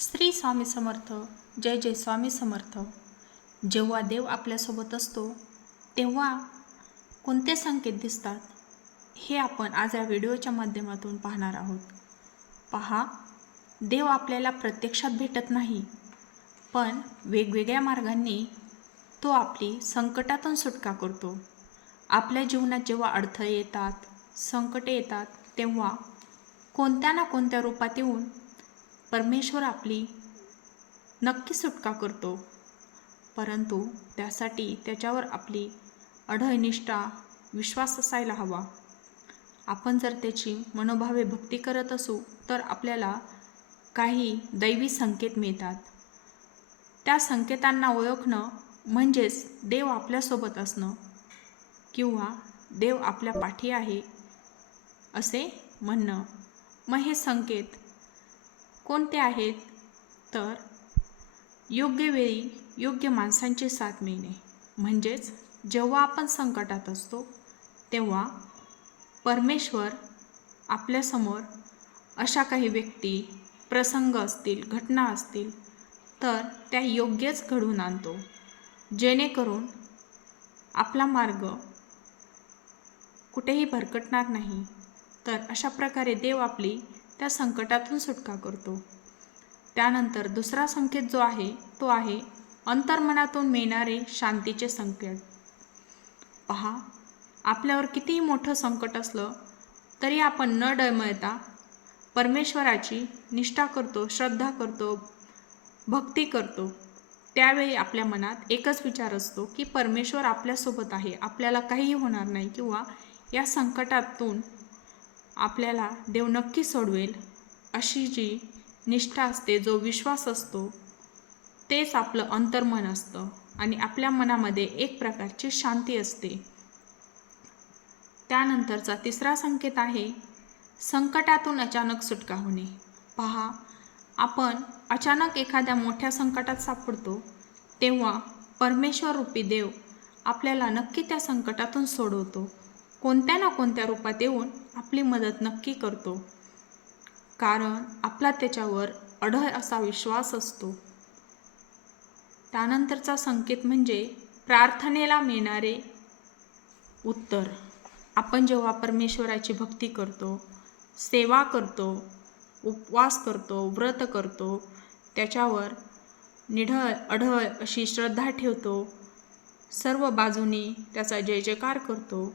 श्री स्वामी समर्थ जय जय स्वामी समर्थ. जेव्हा देव आपल्यासोबत असतो तेव्हा कोणते संकेत दिसतात हे आपण आज या व्हिडिओच्या माध्यमातून पाहणार आहोत. पहा देव आपल्याला प्रत्यक्षात भेटत नाही पण वेगवेगळ्या मार्गांनी तो आपली संकटातून सुटका करतो. आपल्या जीवनात जेव्हा अडथळे येतात संकटे येतात तेव्हा कोणत्या ना कोणत्या रूपात येऊन परमेश्वर आपली नक्की सुटका करतो. परंतु त्यासाठी त्याच्यावर आपली अढयनिष्ठा विश्वास असायला हवा. आपण जर त्याची मनोभावे भक्ती करत असू तर आपल्याला काही दैवी संकेत मिळतात. त्या संकेतांना ओळखणं म्हणजेच देव आपल्यासोबत असणं किंवा देव आपल्या पाठी आहे असे म्हणणं. मग हे संकेत कोणते आहेत? तर योग्य वेळी योग्य माणसांची साथ मिळणे. म्हणजेच जेव्हा आपण संकटात असतो तेव्हा परमेश्वर आपल्यासमोर अशा काही व्यक्ती प्रसंग असतील घटना असतील तर त्या योग्यच घडवून आणतो. जेणेकरून आपला मार्ग कुठेही भरकटणार नाही. तर अशा प्रकारे देव आपली त्या संकटातून सुटका करतो. त्यानंतर दुसरा संकेत जो आहे तो आहे अंतर्मनातून मिळणारे शांतीचे संकेत. पहा आपल्यावर कितीही मोठं संकट असलं तरी आपण न डळमळता परमेश्वराची निष्ठा करतो श्रद्धा करतो भक्ती करतो. त्यावेळी आपल्या मनात एकच विचार असतो की परमेश्वर आपल्यासोबत आहे आपल्याला काहीही होणार नाही किंवा या संकटातून आपल्याला देव नक्की सोडवेल अशी जी निष्ठा असते जो विश्वास असतो तेच आपलं अंतर्मन असतं आणि आपल्या मनामध्ये एक प्रकारची शांती असते. त्यानंतरचा तिसरा संकेत आहे संकटातून अचानक सुटका होणे. पहा आपण अचानक एखाद्या मोठ्या संकटात सापडतो तेव्हा परमेश्वर रूपी देव आपल्याला नक्की त्या संकटातून सोडवतो. कोणत्या ना कोणत्या रूपात येऊन आपली मदत नक्की करतो. कारण आपला त्याच्यावर अढळ असा विश्वास असतो. त्यानंतरचा संकेत म्हणजे प्रार्थनेला मिळणारे उत्तर. आपण जेव्हा परमेश्वराची भक्ती करतो सेवा करतो उपवास करतो व्रत करतो त्याच्यावर निढळ अढळ अशी श्रद्धा ठेवतो. सर्व बाजूनी त्याचा जय जयकार करतो.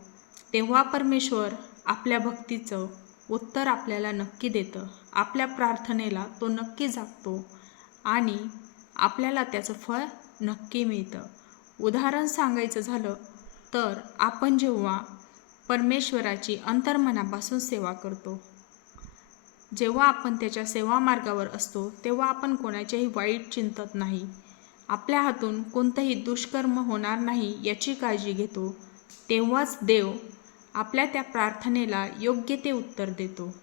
तेव्हा परमेश्वर आपल्या भक्तीचं उत्तर आपल्याला नक्की देतं. आपल्या प्रार्थनेला तो नक्की जागतो आणि आपल्याला त्याचं फळ नक्की मिळतं. उदाहरण सांगायचं झालं तर आपण जेव्हा परमेश्वराची अंतर्मनापासून सेवा करतो जेव्हा आपण त्याच्या सेवा मार्गावर असतो तेव्हा आपण कोणाच्याही वाईट चिंतत नाही. आपल्या हातून कोणतंही दुष्कर्म होणार नाही याची काळजी घेतो. तेव्हाच देव आपल्या त्या प्रार्थनेला योग्य ते उत्तर देतो.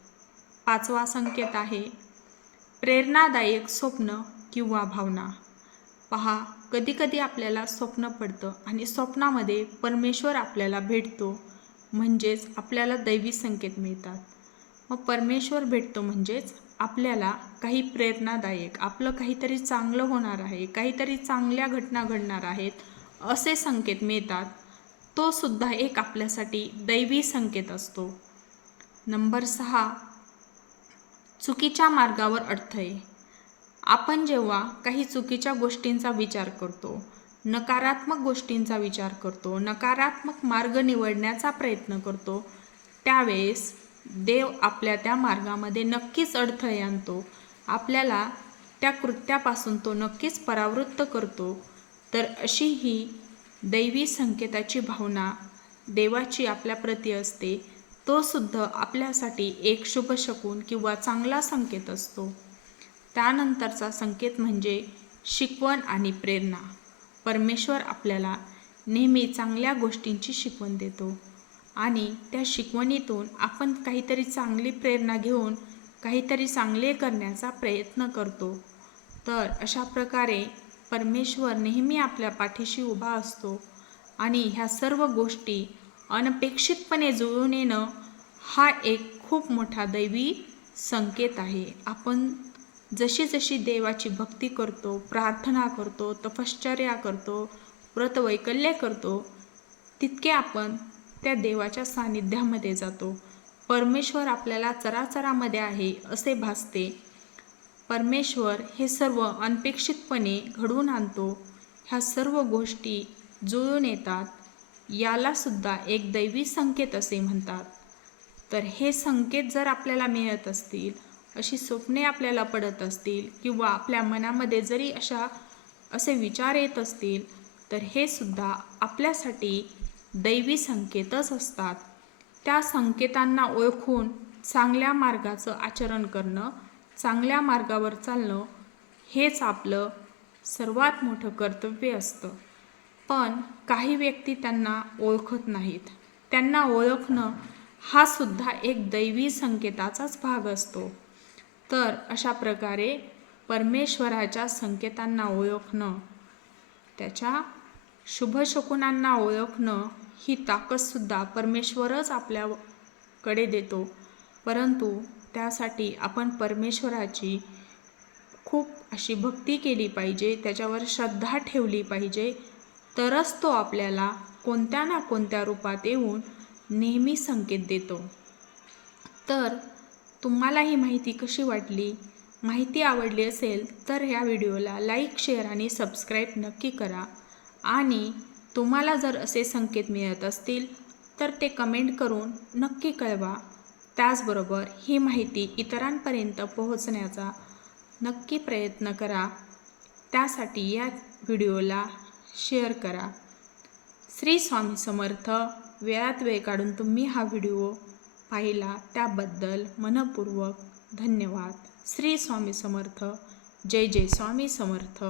पाचवा संकेत आहे प्रेरणादायक स्वप्न किंवा भावना. पहा कधीकधी आपल्याला स्वप्न पडतं आणि स्वप्नामध्ये परमेश्वर आपल्याला भेटतो म्हणजेच आपल्याला दैवी संकेत मिळतात. मग परमेश्वर भेटतो म्हणजेच आपल्याला काही प्रेरणादायक आपलं काहीतरी चांगलं होणार आहे काहीतरी चांगल्या घटना घडणार आहेत असे संकेत मिळतात. तो सुद्धा एक आपल्यासाठी दैवी संकेत असतो. नंबर सहा चुकीच्या मार्गावर अडथळे. आपण जेव्हा काही चुकीच्या गोष्टींचा विचार करतो नकारात्मक गोष्टींचा विचार करतो नकारात्मक मार्ग निवडण्याचा प्रयत्न करतो त्यावेळेस देव आपल्या त्या मार्गामध्ये नक्कीच अडथळे आणतो. आपल्याला त्या कृत्यापासून तो नक्कीच परावृत्त करतो. तर अशी ही दैवी संकेताची भावना देवाची आपल्याप्रती असते तो सुद्धा आपल्यासाठी एक शुभ शकून किंवा चांगला संकेत असतो. त्यानंतरचा संकेत म्हणजे शिकवण आणि प्रेरणा. परमेश्वर आपल्याला नेहमी चांगल्या गोष्टींची शिकवण देतो आणि त्या शिकवणीतून आपण काहीतरी चांगली प्रेरणा घेऊन काहीतरी चांगले करण्याचा प्रयत्न करतो. तर अशा प्रकारे परमेश्वर नेहमी आपल्या पाठीशी उभा असतो आणि ह्या सर्व गोष्टी अनपेक्षितपणे जुळून येणं हा एक खूप मोठा दैवी संकेत आहे. आपण जशी जशी देवाची भक्ती करतो प्रार्थना करतो तपश्चर्या करतो व्रतवैकल्य करतो तितके आपण त्या देवाच्या सान्निध्यामध्ये जातो. परमेश्वर आपल्याला चराचरामध्ये आहे असे भासते. परमेश्वर हे सर्व अनपेक्षितपणे घडवून आणतो. ह्या सर्व गोष्टी जुळून येतात. यालासुद्धा एक दैवी संकेत असे म्हणतात. तर हे संकेत जर आपल्याला मिळत असतील अशी स्वप्ने आपल्याला पडत असतील किंवा आपल्या मनामध्ये जरी अशा असे विचार येत असतील तर हे सुद्धा आपल्यासाठी दैवी संकेतच असतात. त्या संकेतांना ओळखून चांगल्या मार्गाचं आचरण करणं चांगल्या मार्गावर चालणं हेच आपलं सर्वात मोठं कर्तव्य असतं. पण काही व्यक्ती त्यांना ओळखत नाहीत. त्यांना ओळखणं हा सुद्धा एक दैवी संकेताचाच भाग असतो. तर अशा प्रकारे परमेश्वराच्या संकेतांना ओळखणं त्याच्या शुभशकुनांना ओळखणं ही ताकदसुद्धा परमेश्वरच आपल्याकडे देतो. परंतु त्यासाठी आपण परमेश्वराची खूप अशी भक्ती केली पाहिजे त्याच्यावर श्रद्धा ठेवली पाहिजे. तरच तो आपल्याला कोणत्या ना कोणत्या रूपात येऊन नेहमी संकेत देतो. तर तुम्हाला ही माहिती कशी वाटली? माहिती आवडली असेल तर ह्या व्हिडिओला लाईक शेअर आणि सबस्क्राईब नक्की करा. आणि तुम्हाला जर असे संकेत मिळत असतील तर ते कमेंट करून नक्की कळवा. त्याचबरोबर ही माहिती इतरांपर्यंत पोहोचण्याचा नक्की प्रयत्न करा. त्यासाठी या व्हिडिओला शेअर करा. श्री स्वामी समर्थ वेळात वेळ काढून तुम्ही हा व्हिडिओ पाहिला त्याबद्दल मनपूर्वक धन्यवाद. श्री स्वामी समर्थ जय जय स्वामी समर्थ.